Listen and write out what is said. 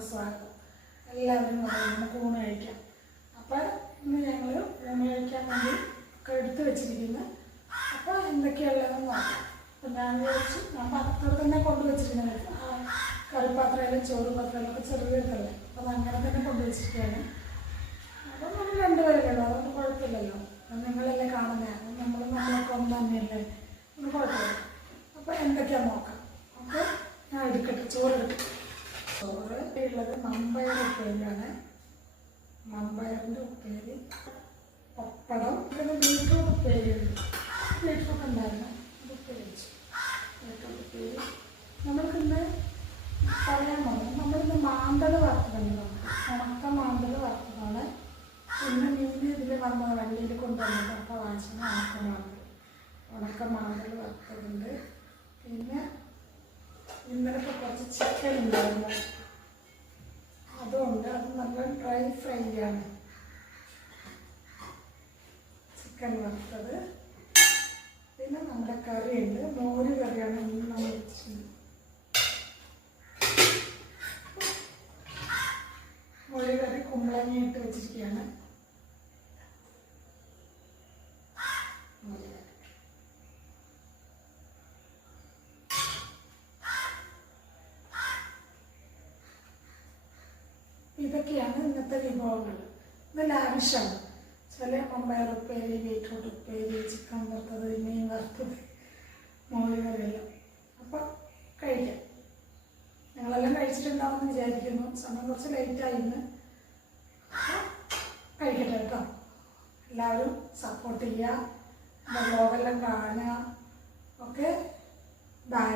എല്ലാവർക്കും സ്വാഗതം. എല്ലാവരും നമുക്ക് ഊണ് കഴിക്കാം. അപ്പോൾ ഇന്ന് ഞങ്ങൾ ഊണ് കഴിക്കാൻ വേണ്ടി ഒക്കെ എടുത്ത് വെച്ചിരിക്കുന്നു. അപ്പോൾ എന്തൊക്കെയുള്ളതെന്ന് നോക്കാം. അപ്പോൾ ഞാൻ പാത്രത്തോടെ തന്നെ കൊണ്ടുവച്ചിരിക്കുന്നത്. കറിപ്പാത്രയിലും ചോറ് പാത്രയിലും ഒക്കെ ചെറിയതല്ലേ, അപ്പോൾ അത് അങ്ങനെ തന്നെ കൊണ്ടുവച്ചിരിക്കുകയാണ്. അപ്പം നമ്മൾ രണ്ടുപേരല്ലോ, അതുകൊണ്ട് കുഴപ്പമില്ലല്ലോ. നിങ്ങളല്ലേ കാണുന്നത്, നമ്മളൊക്കെ ഒന്ന് തന്നെയല്ലേ, അത് കുഴപ്പമില്ല. അപ്പോൾ എന്തൊക്കെയാണെന്ന് നോക്കാം. അപ്പോൾ ഞാൻ എടുക്കട്ടെ, ചോറ് ഉള്ളത് മമ്പയർ ഉപ്പേരിയാണ്. മമ്പയറിൻ്റെ ഉപ്പേരി, പപ്പടം, പിന്നെ ബീറ്റ്റൂട്ട് ഉപ്പേരിയുണ്ട്. ബീറ്റ്റൂട്ട് ഉണ്ടായിരുന്നു, അത് ഉപ്പേരി വെച്ചു. ബീറ്റ്റൂട്ട് ഉപ്പേരി നമ്മൾക്കിന്ന് പറയാൻ പോകുന്നത്, നമ്മളിന്ന് മാന്തൽ വറുത്തതുണ്ട്. ഉണക്ക മാന്തൽ വറുത്തതാണ്. പിന്നെ മീൻ ഇതിൽ വന്ന വണ്ടിയിൽ കൊണ്ടുവന്നത്, അപ്പോൾ വാങ്ങിച്ചത് ഉണക്ക മാന്തൽ വറുത്തതുണ്ട്. പിന്നെ ഇന്നലെ കുറച്ച് ചിക്കൻ ഉണ്ടായിരുന്നു, അതുകൊണ്ട് അത് നല്ല ഡ്രൈ ഫ്രൈ ആണ്. ചിക്കൻ വറുത്തത്. പിന്നെ നമ്മുടെ കറിയുണ്ട്, മോര് കറിയാണ് ഇന്ന് നമ്മൾ വെച്ചിട്ടുണ്ട്. മോര് കറി കുമ്പളങ്ങ ഇട്ട് വെച്ചിരിക്കുകയാണ്. ഇതൊക്കെയാണ് ഇന്നത്തെ വിഭവങ്ങൾ. ഇത് ലാവിഷാണ്. ചില മമ്പയർ ഉപ്പേരി, ബീറ്റ്റൂട്ട് ഉപ്പേരി, ചിക്കൻ വറുത്തത്, മീൻ വറുത്തത്, മോര് കറിയെല്ലാം. അപ്പം കഴിക്കാം. ഞങ്ങളെല്ലാം കഴിച്ചിട്ടുണ്ടാവുമെന്ന് വിചാരിക്കുന്നു. സമയം കുറച്ച് ലേറ്റായിരുന്നു. കഴിക്കട്ടെ കേട്ടോ. എല്ലാവരും സപ്പോർട്ട് ചെയ്യുക, എൻ്റെ വ്ലോഗെല്ലാം കാണുക. Okay, by.